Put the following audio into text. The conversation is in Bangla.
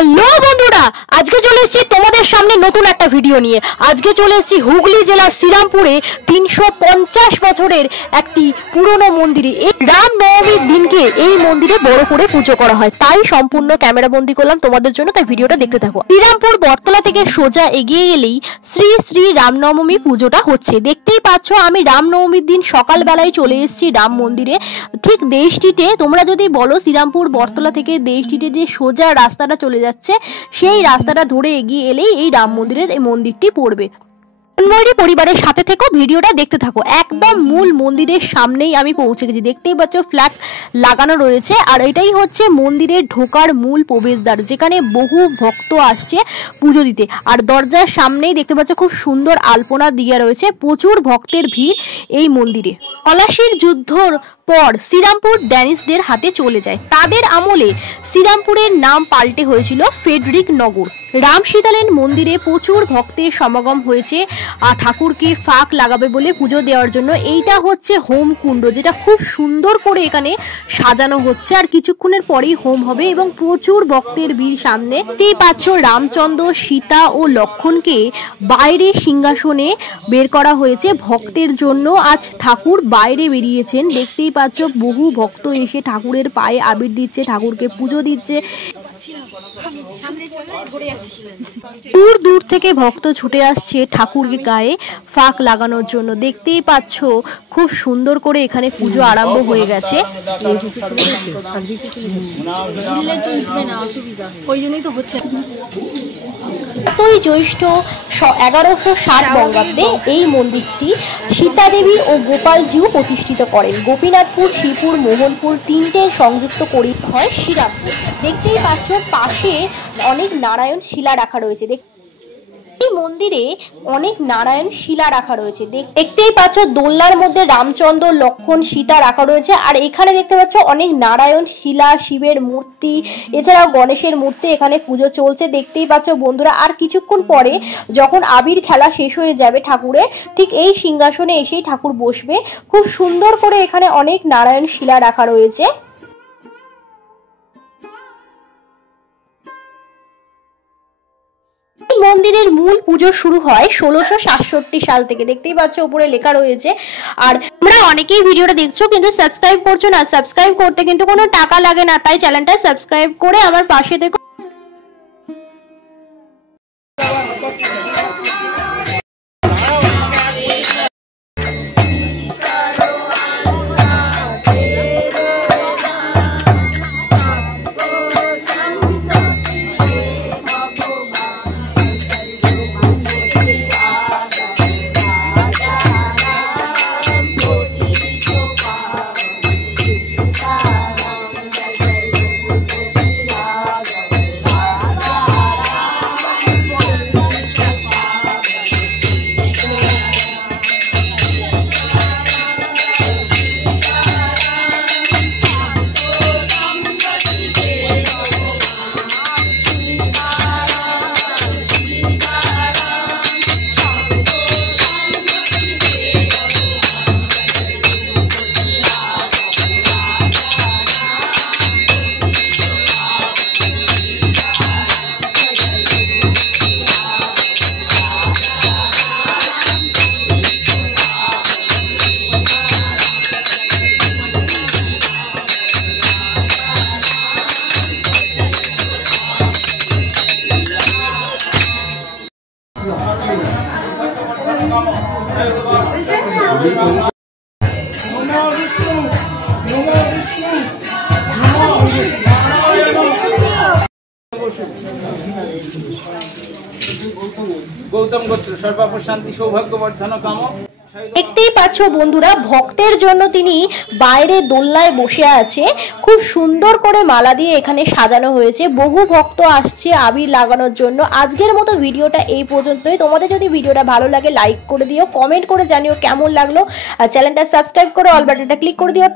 হ্যালো বন্ধুরা, আজকে চলে এসেছি তোমাদের সামনে নতুন একটা ভিডিও নিয়ে। আজকে চলে এসেছি হুগলি জেলার শ্রীরামপুরে 350 বছরের একটি পুরনো মন্দিরে। এই রামনবমীর দিনকে এই মন্দিরে বড় করে পুজো করা হয়, তাই সম্পূর্ণ ক্যামেরা বন্দি করলাম তোমাদের জন্য, তাই ভিডিওটা দেখতে থাকো। শ্রীরামপুর বটতলা থেকে সোজা এগিয়ে গেলেই শ্রী শ্রী রামনবমী পুজোটা হচ্ছে। দেখতেই পাচ্ছ আমি রামনবমীর দিন সকালবেলায় চলে এসেছি রাম মন্দিরে। ঠিক দেশটিতে তোমরা যদি বলো শ্রীরামপুর বটতলা থেকে দেশটিতে যে সোজা রাস্তাটা চলে যাচ্ছে, সেই রাস্তাটা ধরে এগিয়ে এলেই এই রাম মন্দিরের এই মন্দিরটি পড়বে। পরিবারের সাথে থেকো, ভিডিওটা দেখতে থাকো। একদম মূল মন্দিরের সামনেই আমি পৌঁছে গেছি। দেখতেই পাচ্ছ ফ্ল্যাগ লাগানো রয়েছে, আর এটাই হচ্ছে মন্দিরের ঢোকার মূল প্রবেশদ্বার, যেখানে বহু ভক্ত আসছে পুজো দিতে। আর দরজার সামনেই দেখতে পাচ্ছ খুব সুন্দর আলপনা দিয়ে রয়েছে। প্রচুর ভক্তের ভিড় এই মন্দিরে। পলাশির যুদ্ধর পর শ্রীরামপুর ড্যানিশদের হাতে চলে যায়। তাদের আমলে শ্রীরামপুরের নাম পাল্টে হয়েছিল ফেডরিক নগর। রাম সীতালেন মন্দিরে প্রচুর ভক্তের সমাগম হয়েছে আর ঠাকুরকে ফাঁক লাগাবে বলে পুজো দেওয়ার জন্য। এইটা হচ্ছে হোম কুণ্ড, যেটা খুব সুন্দর করে এখানে সাজানো হচ্ছে। আর কিছুক্ষণের পরেই হোম হবে এবং প্রচুর ভক্তের ভিড় সামনে। দেখতেই পাচ্ছ রামচন্দ্র, সীতা ও লক্ষ্মণকে বাইরে সিংহাসনে বের করা হয়েছে ভক্তের জন্য। আজ ঠাকুর বাইরে বেরিয়েছেন। দেখতেই পাচ্ছ বহু ভক্ত এসে ঠাকুরের পায়ে আবির দিচ্ছে, ঠাকুরকে পুজো দিচ্ছে। দূর দূর থেকে ভক্ত ছুটে আসছে ঠাকুরকে গায়ে ফাঁক লাগানোর জন্য। দেখতেই পাচ্ছ খুব সুন্দর করে এখানে পুজো আরম্ভ হয়ে গেছে। জ্যৈষ্ঠ 1160 বঙ্গাব্দে এই মন্দিরটি সীতাদেবী ও গোপালজিও প্রতিষ্ঠিত করেন। গোপীনাথপুর, শ্রীপুর, মোহনপুর তিনটে সংযুক্ত করে হয় শ্রীরামপুর। দেখতেই পাচ্ছ পাশে অনেক নারায়ণ শিলা রাখা রয়েছে। এই মন্দিরে অনেক নারায়ণ শিলা রাখা রয়েছে। দেখতেই পাচ্ছ দোলনার মধ্যে রামচন্দ্র, লক্ষ্মণ, সীতা রাখা রয়েছে। আর এখানে দেখতে পাচ্ছ অনেক নারায়ণ শিলা, শিবের মূর্তি, এছাড়াও গণেশের মূর্তি। এখানে পুজো চলছে দেখতেই পাচ্ছ বন্ধুরা। আর কিছুক্ষণ পরে যখন আবির খেলা শেষ হয়ে যাবে ঠাকুরের, ঠিক এই সিংহাসনে এসেই ঠাকুর বসবে। খুব সুন্দর করে এখানে অনেক নারায়ণ শিলা রাখা রয়েছে। মন্দিরের মূল পুজো শুরু হয় 1667 সাল থেকে। দেখতেই পাচ্ছ উপরে লেখা রয়েছে। আর তোমরা অনেকেই ভিডিওটা দেখছো কিন্তু সাবস্ক্রাইব করছো না। সাবস্ক্রাইব করতে কিন্তু কোনো টাকা লাগে না, তাই চ্যানেলটা সাবস্ক্রাইব করে আমার পাশে দেখো। গৌতম গোত্র সর্বশান্তি সৌভাগ্যবর্ধন কাম। দেখতেই পাচ্ছ বন্ধুরা ভক্তের জন্য তিনি বাইরে দোলনায় বসে আছে। খুব সুন্দর করে মালা দিয়ে এখানে সাজানো হয়েছে। বহু ভক্ত আসছে আবির লাগানোর জন্য। আজকের মতো ভিডিওটা এই পর্যন্তই। তোমাদের যদি ভিডিওটা ভালো লাগে লাইক করে দিও, কমেন্ট করে জানিও কেমন লাগলো, আর চ্যানেলটা সাবস্ক্রাইব করে অল বাটনটা ক্লিক করে দিও।